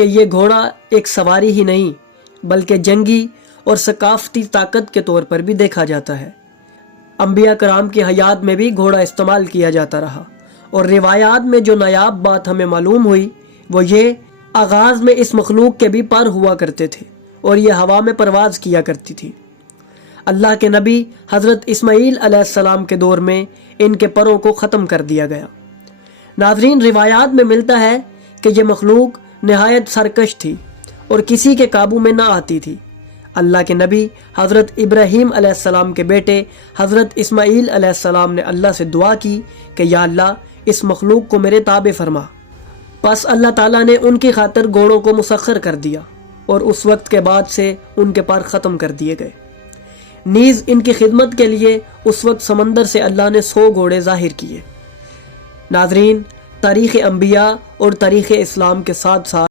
कि ये घोड़ा एक सवारी ही नहीं बल्कि जंगी और सकाफती ताकत के तौर पर भी देखा जाता है। अंबिया कराम की हयात में भी घोड़ा इस्तेमाल किया जाता रहा और रिवायात में जो नायाब बात हमें मालूम हुई वो ये, आगाज़ में इस मखलूक के भी पर हुआ करते थे और ये हवा में परवाज़ किया करती थी। अल्लाह के नबी हज़रत इस्माईल अलैहिस्सलाम के दौर में इनके परों को ख़त्म कर दिया गया। नाज़रीन, रिवायात में मिलता है कि यह मखलूक नहायत सरकश थी और किसी के काबू में ना आती थी। अल्लाह के नबी हज़रत इब्राहीम अलैहिस्सलाम के बेटे हज़रत इस्माईल अलैहिस्सलाम ने अल्लाह से दुआ की कि या अल्लाह, इस मखलूक को मेरे ताबे फरमा। बस अल्लाह ताला ने उनकी खातिर घोड़ों को मुसख्खर कर दिया और उस वक्त के बाद से उनके पर ख़त्म कर दिए गए। नीज़ इनकी खिदमत के लिए उस वक्त समंदर से अल्लाह ने 100 घोड़े ज़ाहिर किए। नाज़रीन, तारीख़ अंबिया और तारीख़ इस्लाम के साथ साथ